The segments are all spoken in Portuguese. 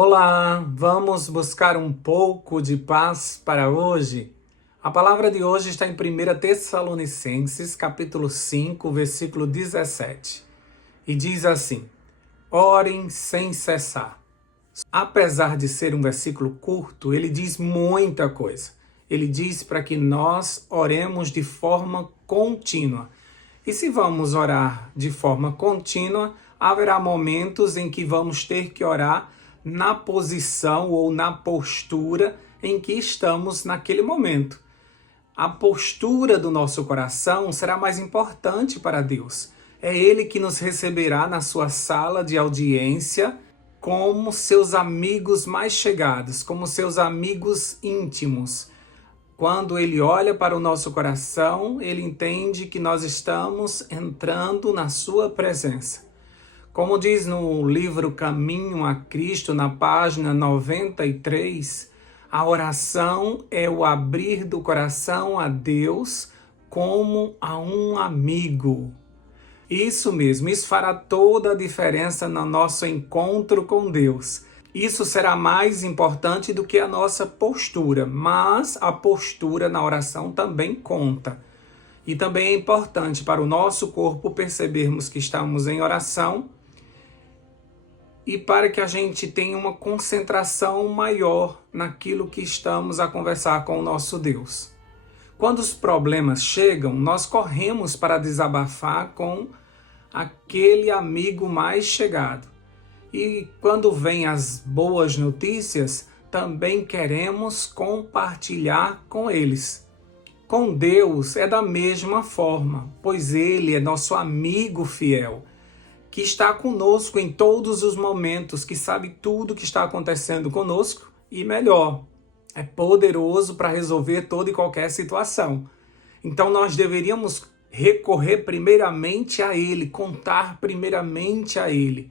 Olá, vamos buscar um pouco de paz para hoje? A palavra de hoje está em 1 Tessalonicenses, capítulo 5, versículo 17. E diz assim: Orem sem cessar. Apesar de ser um versículo curto, ele diz muita coisa. Ele diz para que nós oremos de forma contínua. E se vamos orar de forma contínua, haverá momentos em que vamos ter que orar na posição ou na postura em que estamos naquele momento. A postura do nosso coração será mais importante para Deus. É Ele que nos receberá na sua sala de audiência como seus amigos mais chegados, como seus amigos íntimos. Quando Ele olha para o nosso coração, Ele entende que nós estamos entrando na sua presença. Como diz no livro Caminho a Cristo, na página 93, a oração é o abrir do coração a Deus como a um amigo. Isso mesmo, isso fará toda a diferença no nosso encontro com Deus. Isso será mais importante do que a nossa postura, mas a postura na oração também conta. E também é importante para o nosso corpo percebermos que estamos em oração e para que a gente tenha uma concentração maior naquilo que estamos a conversar com o nosso Deus. Quando os problemas chegam, nós corremos para desabafar com aquele amigo mais chegado. E quando vêm as boas notícias, também queremos compartilhar com eles. Com Deus é da mesma forma, pois Ele é nosso amigo fiel, que está conosco em todos os momentos, que sabe tudo o que está acontecendo conosco e melhor, é poderoso para resolver toda e qualquer situação. Então nós deveríamos recorrer primeiramente a Ele, contar primeiramente a Ele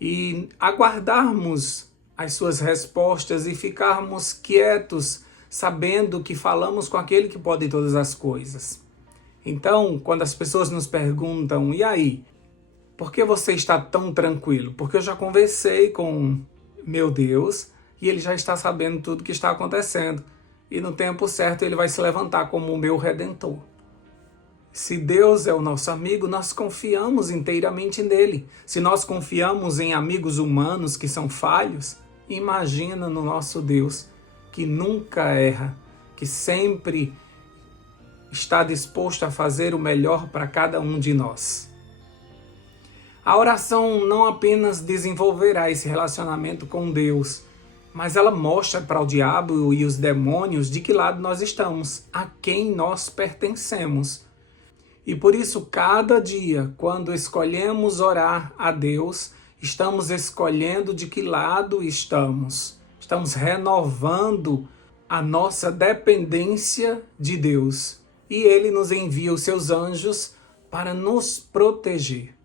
e aguardarmos as suas respostas e ficarmos quietos, sabendo que falamos com aquele que pode todas as coisas. Então, quando as pessoas nos perguntam, e aí? Por que você está tão tranquilo? Porque eu já conversei com meu Deus e Ele já está sabendo tudo o que está acontecendo. E no tempo certo Ele vai se levantar como o meu Redentor. Se Deus é o nosso amigo, nós confiamos inteiramente nele. Se nós confiamos em amigos humanos que são falhos, imagina no nosso Deus, que nunca erra, que sempre está disposto a fazer o melhor para cada um de nós. A oração não apenas desenvolverá esse relacionamento com Deus, mas ela mostra para o diabo e os demônios de que lado nós estamos, a quem nós pertencemos. E por isso, cada dia, quando escolhemos orar a Deus, estamos escolhendo de que lado estamos. Estamos renovando a nossa dependência de Deus. E Ele nos envia os seus anjos para nos proteger.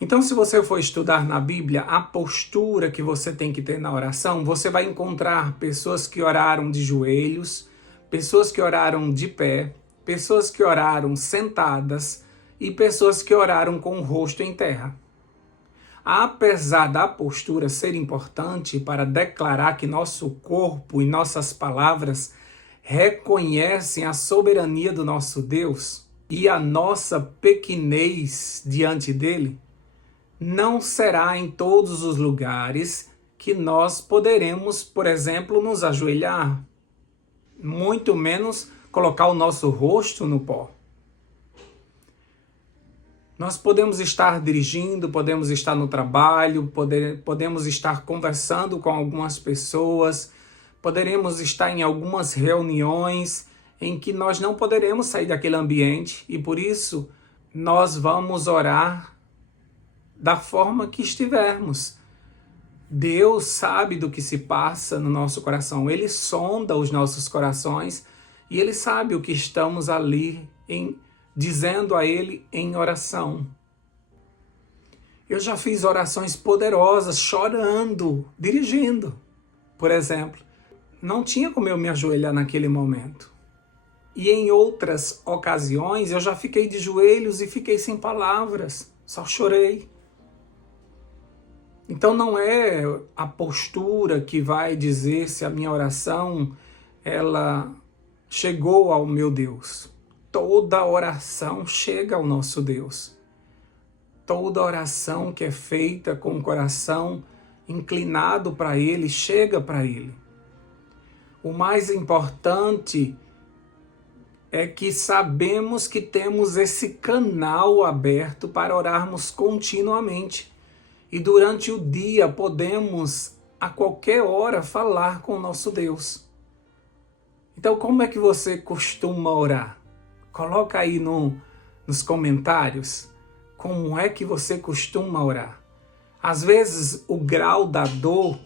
Então, se você for estudar na Bíblia a postura que você tem que ter na oração, você vai encontrar pessoas que oraram de joelhos, pessoas que oraram de pé, pessoas que oraram sentadas e pessoas que oraram com o rosto em terra. Apesar da postura ser importante para declarar que nosso corpo e nossas palavras reconhecem a soberania do nosso Deus e a nossa pequenez diante dele, não será em todos os lugares que nós poderemos, por exemplo, nos ajoelhar, muito menos colocar o nosso rosto no pó. Nós podemos estar dirigindo, podemos estar no trabalho, podemos estar conversando com algumas pessoas, poderemos estar em algumas reuniões em que nós não poderemos sair daquele ambiente e por isso nós vamos orar da forma que estivermos. Deus sabe do que se passa no nosso coração, Ele sonda os nossos corações e Ele sabe o que estamos ali dizendo a Ele em oração. Eu já fiz orações poderosas, chorando, dirigindo, por exemplo. Não tinha como eu me ajoelhar naquele momento. E em outras ocasiões eu já fiquei de joelhos e fiquei sem palavras, só chorei. Então não é a postura que vai dizer se a minha oração ela chegou ao meu Deus. Toda oração chega ao nosso Deus. Toda oração que é feita com o coração inclinado para Ele, chega para Ele. O mais importante é que sabemos que temos esse canal aberto para orarmos continuamente. E durante o dia podemos, a qualquer hora, falar com o nosso Deus. Então, como é que você costuma orar? Coloca aí nos comentários como é que você costuma orar. Às vezes, o grau da dor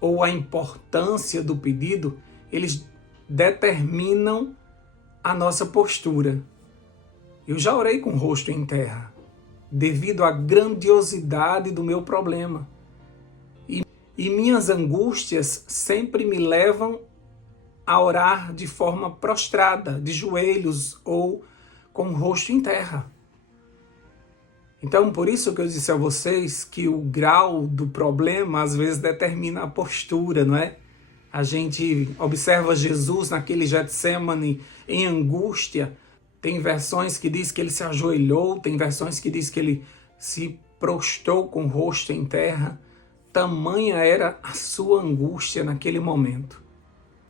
ou a importância do pedido, eles determinam a nossa postura. Eu já orei com o rosto em terra, devido à grandiosidade do meu problema. E minhas angústias sempre me levam a orar de forma prostrada, de joelhos ou com o rosto em terra. Então, por isso que eu disse a vocês que o grau do problema às vezes determina a postura, não é? A gente observa Jesus naquele Getsêmani em angústia. Tem versões que diz que ele se ajoelhou, tem versões que diz que ele se prostrou com o rosto em terra. Tamanha era a sua angústia naquele momento.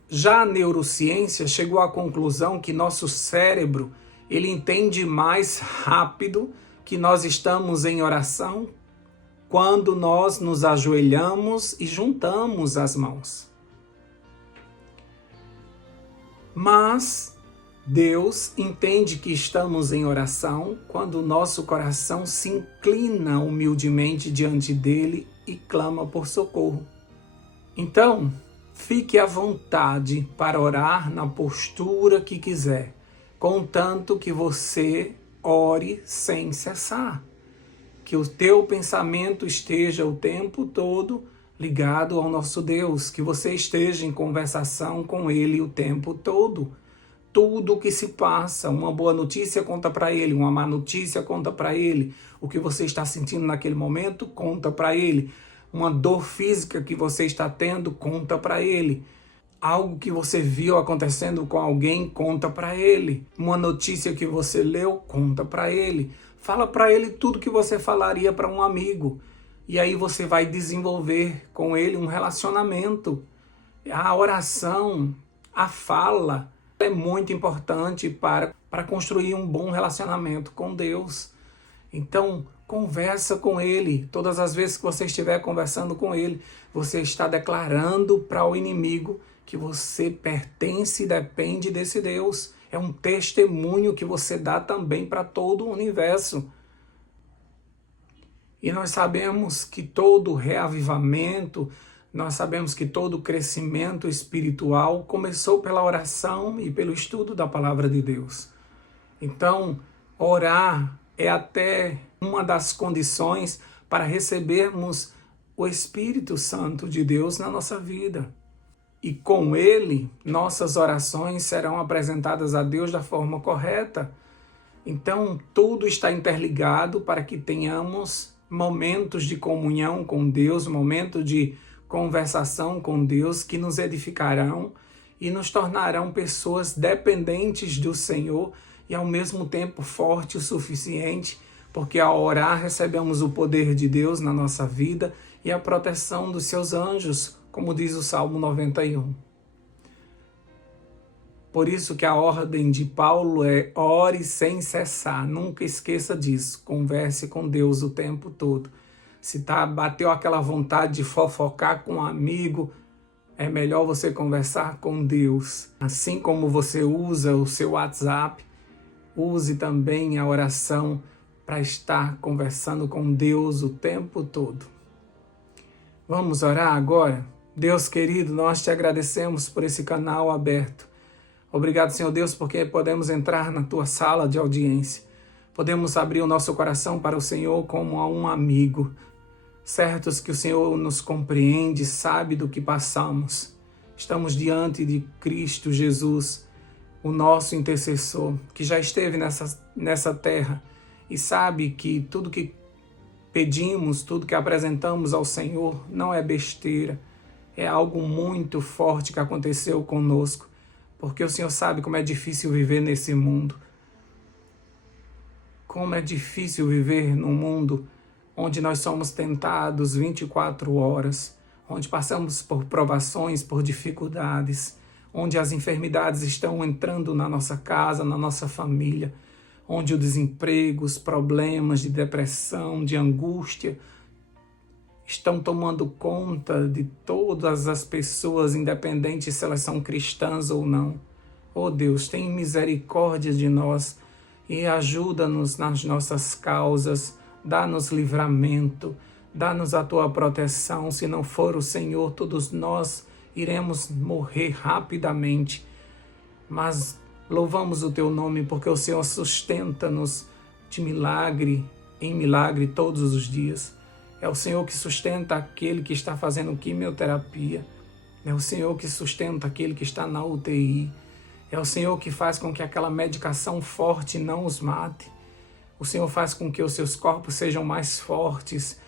Já a neurociência chegou à conclusão que nosso cérebro ele entende mais rápido que nós estamos em oração quando nós nos ajoelhamos e juntamos as mãos. Mas Deus entende que estamos em oração quando o nosso coração se inclina humildemente diante dele e clama por socorro. Então, fique à vontade para orar na postura que quiser, contanto que você ore sem cessar. Que o teu pensamento esteja o tempo todo ligado ao nosso Deus, que você esteja em conversação com Ele o tempo todo. Tudo o que se passa, uma boa notícia conta para Ele, uma má notícia conta para Ele, o que você está sentindo naquele momento conta para Ele, uma dor física que você está tendo conta para Ele. Algo que você viu acontecendo com alguém, conta para Ele. Uma notícia que você leu, conta para Ele. Fala para Ele tudo que você falaria para um amigo. E aí você vai desenvolver com Ele um relacionamento. A oração, a fala, é muito importante para construir um bom relacionamento com Deus. Então, conversa com Ele. Todas as vezes que você estiver conversando com Ele, você está declarando para o inimigo que você pertence e depende desse Deus. É um testemunho que você dá também para todo o universo. E nós sabemos que todo reavivamento, nós sabemos que todo crescimento espiritual começou pela oração e pelo estudo da palavra de Deus. Então, orar é até uma das condições para recebermos o Espírito Santo de Deus na nossa vida. E com Ele, nossas orações serão apresentadas a Deus da forma correta. Então, tudo está interligado para que tenhamos momentos de comunhão com Deus, momentos de conversação com Deus que nos edificarão e nos tornarão pessoas dependentes do Senhor e ao mesmo tempo forte o suficiente, porque ao orar recebemos o poder de Deus na nossa vida e a proteção dos seus anjos, como diz o Salmo 91. Por isso que a ordem de Paulo é ore sem cessar, nunca esqueça disso, converse com Deus o tempo todo. Se bateu aquela vontade de fofocar com um amigo, é melhor você conversar com Deus. Assim como você usa o seu WhatsApp, use também a oração para estar conversando com Deus o tempo todo. Vamos orar agora? Deus querido, nós te agradecemos por esse canal aberto. Obrigado, Senhor Deus, porque podemos entrar na tua sala de audiência. Podemos abrir o nosso coração para o Senhor como a um amigo. Certos que o Senhor nos compreende, sabe do que passamos. Estamos diante de Cristo Jesus, o nosso intercessor, que já esteve nessa terra e sabe que tudo que pedimos, tudo que apresentamos ao Senhor, não é besteira, é algo muito forte que aconteceu conosco, porque o Senhor sabe como é difícil viver nesse mundo. Como é difícil viver num mundo onde nós somos tentados 24 horas, onde passamos por provações, por dificuldades, onde as enfermidades estão entrando na nossa casa, na nossa família, onde o desemprego, os problemas de depressão, de angústia, estão tomando conta de todas as pessoas, independente se elas são cristãs ou não. Oh Deus, tem misericórdia de nós e ajuda-nos nas nossas causas, dá-nos livramento, dá-nos a Tua proteção. Se não for o Senhor, todos nós iremos morrer rapidamente, mas louvamos o Teu nome porque o Senhor sustenta-nos de milagre em milagre todos os dias. É o Senhor que sustenta aquele que está fazendo quimioterapia. É o Senhor que sustenta aquele que está na UTI. É o Senhor que faz com que aquela medicação forte não os mate. O Senhor faz com que os seus corpos sejam mais fortes.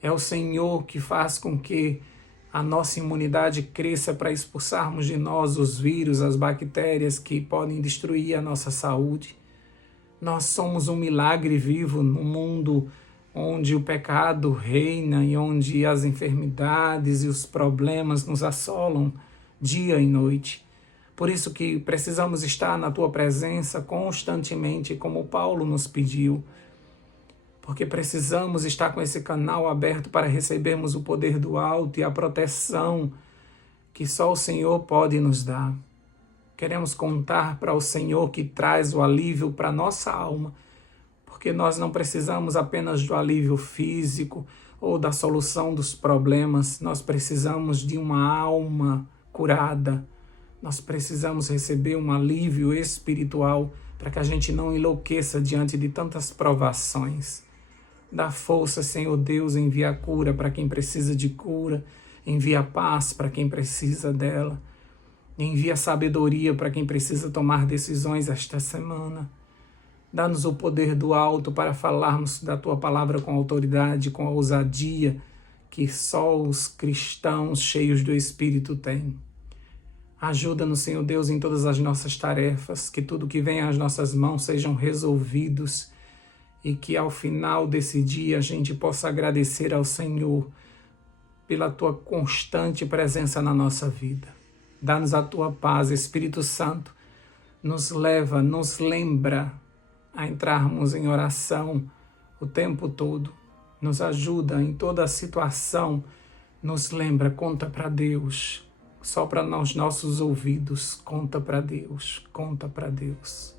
É o Senhor que faz com que a nossa imunidade cresça para expulsarmos de nós os vírus, as bactérias que podem destruir a nossa saúde. Nós somos um milagre vivo no mundo onde o pecado reina e onde as enfermidades e os problemas nos assolam dia e noite. Por isso que precisamos estar na Tua presença constantemente, como Paulo nos pediu, porque precisamos estar com esse canal aberto para recebermos o poder do alto e a proteção que só o Senhor pode nos dar. Queremos contar para o Senhor que traz o alívio para a nossa alma, porque nós não precisamos apenas do alívio físico ou da solução dos problemas, nós precisamos de uma alma curada, nós precisamos receber um alívio espiritual para que a gente não enlouqueça diante de tantas provações. Dá força, Senhor Deus, envia cura para quem precisa de cura, envia paz para quem precisa dela, envia sabedoria para quem precisa tomar decisões esta semana. Dá-nos o poder do alto para falarmos da Tua palavra com autoridade, com ousadia, que só os cristãos cheios do Espírito têm. Ajuda-nos, Senhor Deus, em todas as nossas tarefas, que tudo que vem às nossas mãos sejam resolvidos e que ao final desse dia a gente possa agradecer ao Senhor pela Tua constante presença na nossa vida. Dá-nos a Tua paz, Espírito Santo, nos leva, nos lembra a entrarmos em oração o tempo todo, nos ajuda em toda a situação, nos lembra, conta para Deus, só para os nossos ouvidos, conta para Deus, conta para Deus.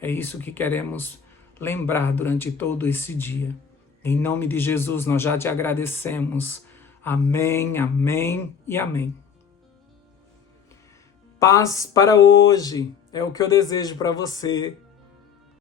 É isso que queremos lembrar durante todo esse dia. Em nome de Jesus, nós já te agradecemos. Amém, amém e amém. Paz para hoje é o que eu desejo para você.